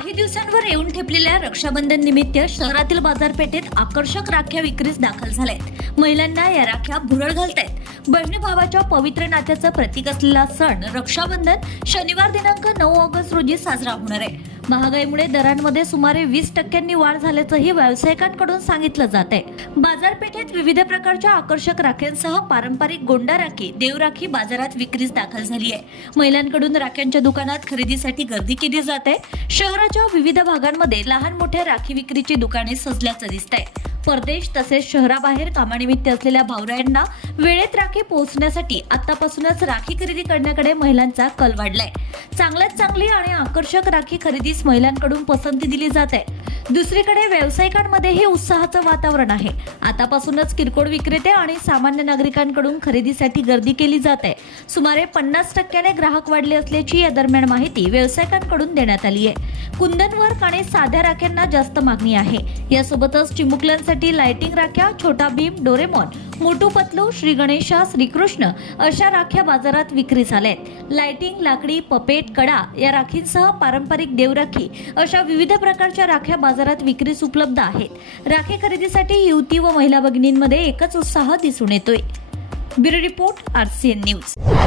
काही दिवसांवर येऊन ठेपलेल्या रक्षाबंधन निमित्त शहरातील बाजारपेठेत आकर्षक राख्या विक्रीस दाखल झाल्यात महिलांना या राख्या भुरळ घालतायत. बहिणी भावाच्या पवित्र नात्याचं प्रतीक असलेला सण रक्षाबंधन शनिवार दिनांक नऊ ऑगस्ट रोजी साजरा होणार आहे. महागाईमुळे दरांमध्ये सुमारे वीस टक्क्यांनी वाढ झाल्याचंही व्यावसायिकांकडून सांगितलं जात आहे बाजारपेठेत विविध प्रकारच्या आकर्षक राख्यांसह पारंपरिक गोंडा राखी देवराखी बाजारात विक्रीस दाखल झाली आहे महिलांकडून राख्यांच्या दुकानात खरेदीसाठी गर्दी केली जाते. शहराच्या विविध भागांमध्ये लहान मोठ्या राखी विक्रीची दुकाने सजल्याचं दिसतंय. परदेश तसेच शहराबाहेर कामानिमित्त असलेल्या भावरायांना वेळेत राखी पोहोचण्यासाठी आतापासूनच राखी खरेदी करण्याकडे महिलांचा कल वाढलाय. चांगल्यात चांगली आणि आकर्षक राखी खरेदीस महिलांकडून पसंती दिली जाते दुसरीकडे व्यावसायिकांमध्येही उत्साहाचं वातावरण आहे. आतापासूनच किरकोळ विक्रेते आणि सामान्य नागरिकांकडून खरेदीसाठी गर्दी केली जात आहे. सुमारे पन्नास टक्क्याने ग्राहक वाढले असल्याची या दरम्यान माहिती व्यावसायिकांकडून देण्यात आली आहे. कुंदन वर्क आणि साध्या राख्यांना जास्त मागणी आहे. यासोबतच चिमुकल्यांसाठी लाइटिंग राख्या छोटा भीम डोरेमॉन मोटू पतलू श्री गणेशा श्रीकृष्ण अशा राख्या बाजारात विक्री झाल्या आहेत लाइटिंग लाकडी पपेट कडा या राखींसह पारंपरिक देवराखी अशा विविध प्रकारच्या राख्या बाजारात विक्रीस उपलब्ध आहेत. राखी खरेदीसाठी युवती व महिला भगिनींमध्ये एकच उत्साह दिसून येतोय. Bureau report R C N news.